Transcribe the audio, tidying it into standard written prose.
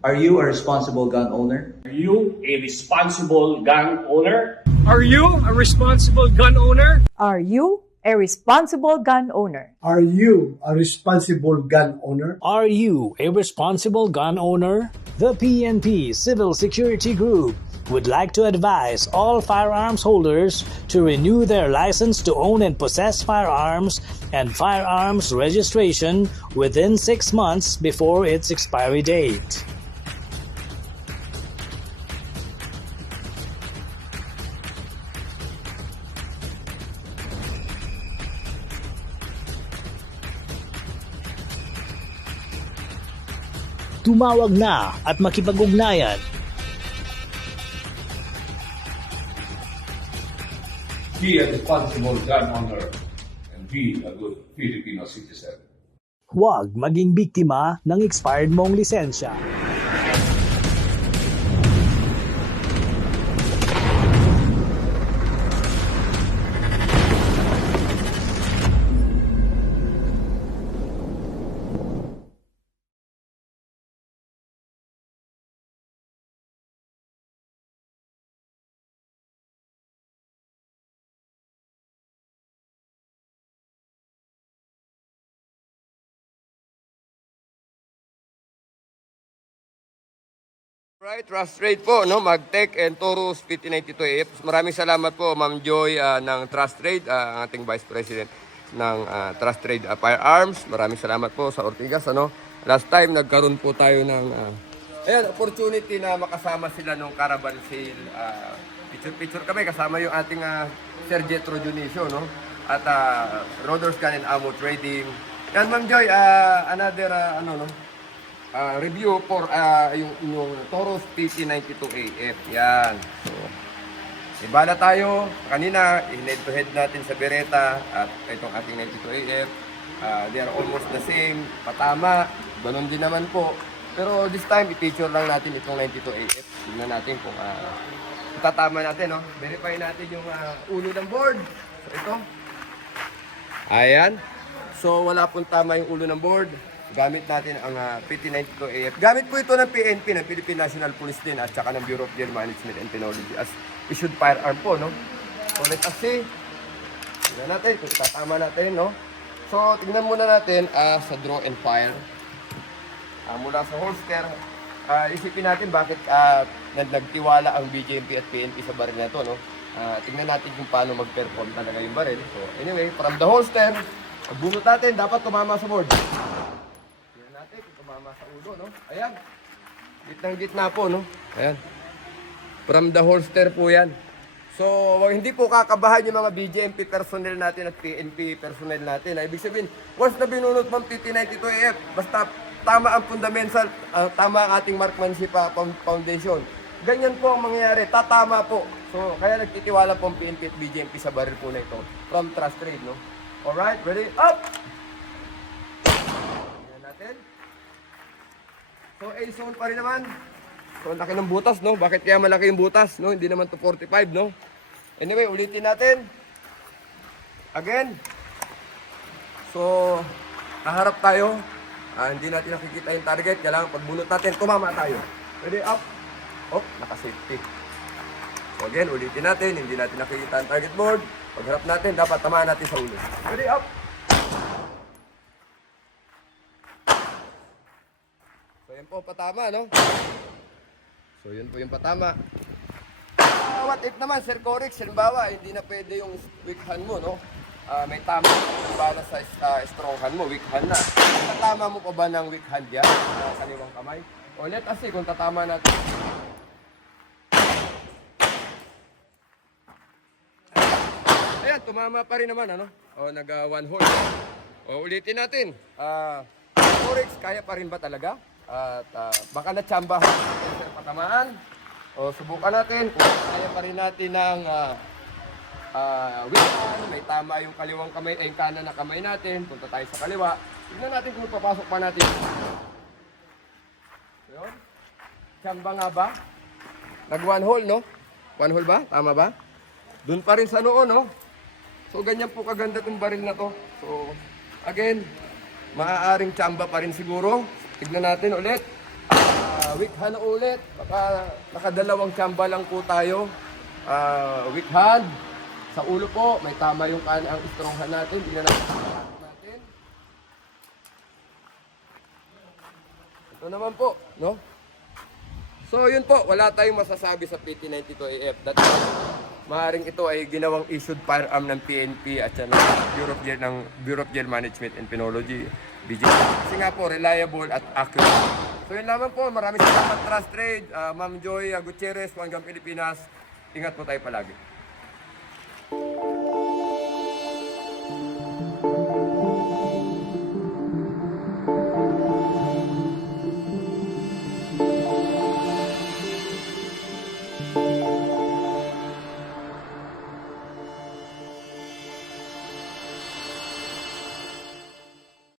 Are you a responsible gun owner? Are you a responsible gun owner? Are you a responsible gun owner? Are you a responsible gun owner? Are you a responsible gun owner? Are you a responsible gun owner? The PNP Civil Security Group would like to advise all firearms holders to renew their license to own and possess firearms and firearms registration within 6 months before its expiry date. Tumawag na at makipag-ugnayan. Be a responsible gun owner and be a good Filipino citizen. Huwag maging biktima ng expired mong lisensya. Right, Trust Trade po, no? Magtech and Taurus PT92AF. Maraming salamat po, Ma'am Joy ng Trust Trade, ang ating Vice President ng Trust Trade Firearms. Maraming salamat po sa Ortigas, ano? Last time nagkaroon po tayo ng opportunity na makasama sila nung caravan sale. Picture kami kasama yung ating Sir Jetro Dionisio, no? At Rodors Gun and Ammo Trading. Yan, Ma'am Joy, another review for yung inyong Taurus PT92AF. Yan. So, ibala tayo. Kanina, head to head natin sa Beretta at itong ating 92AF. They are almost the same. Patama. Ganon din naman po. Pero this time, i-picture lang natin itong 92AF. Tingnan natin kung tatama natin. No? Verify natin yung ulo ng board. So, ito. Ayan. So, wala pong tama yung ulo ng board. Gamit natin ang PT92AF. Gamit po ito ng PNP, ng Philippine National Police din, at saka ng Bureau of Jail Management and Penology as issued firearm po, no? So, let us see. Tingnan natin kung tatama natin, no? So, tingnan muna natin sa draw and fire. Mula sa holster, isipin natin bakit nagtiwala ang BJMP at PNP sa baril na ito, no? Tingnan natin kung paano mag-perform talaga yung baril. So, anyway, from the holster, pagbunot natin, dapat tumama sa board. Tumama sa ulo, no? Ayan. Gitnang-gitna po, no? Ayan. From the holster po yan. So, hindi po kakabahan yung mga BJMP personnel natin at PNP personnel natin. Ibig sabihin, once na binunot mo PT92AF, basta tama ang fundamental, tama ang ating marksmanship foundation. Ganyan po ang mangyayari. Tatama po. So, kaya nagtitiwala po ang PNP at BJMP sa baril po na ito. From Trust Trade, no? Alright, ready? Up! Ayan natin. So, A-zone pa rin naman. So, laki ng butas, no? Bakit kaya malaki yung butas, no? Hindi naman to 45, no? Anyway, ulitin natin. Again. So, kaharap tayo. Hindi natin nakikita yung target. Kailangan pagbunot natin, tumama tayo. Ready, up. Oh, naka-safety. So, again, ulitin natin. Hindi natin nakikita ang target board. Pagharap natin, dapat tamaan natin sa ulo. Ready, up. So, yan po, patama, no? So, yun po yung patama. What if naman, Sir Corix, halimbawa, hindi na pwede yung weak hand mo, no? May tama para sa strong hand mo, weak hand na. Tatama mo pa ba ng weak hand yan? Kaliwang kamay? O let us see kung tatama natin. Ayan, tumama pa rin naman, ano? O, nag-one hole. O, ulitin natin. Corix, kaya pa rin ba talaga? At baka na-chamba sa patamaan. O subukan natin kung kaya pa rin natin ng weak hand. May tama yung kaliwang kamay, yung kanan na kamay natin. Punta tayo sa kaliwa. Tignan natin kung papasok pa natin. Yun. Chamba nga ba? Nag one hole, no? One hole ba? Tama ba? Doon pa rin sa noo, no? So ganyan po kaganda itong baril na to. So again, maaaring chamba pa rin siguro. Tignan natin ulit. weak hand ulit. Baka nakadalawang tsamba lang po tayo. Weak hand. Sa ulo po, may tama yung ang strong hand natin. Hindi na natin. Ito naman po, no? So yun po, wala tayong masasabi sa PT-92AF. Maaaring ito ay ginawang issued firearm ng PNP at ng Bureau of Jail Management and Penology, BJP. Kasi nga po, reliable at accurate. So yun lamang po, maraming salamat Trust Trade, Ma'am Joy Gutierrez, Wanggam Pilipinas. Ingat po tayo palagi.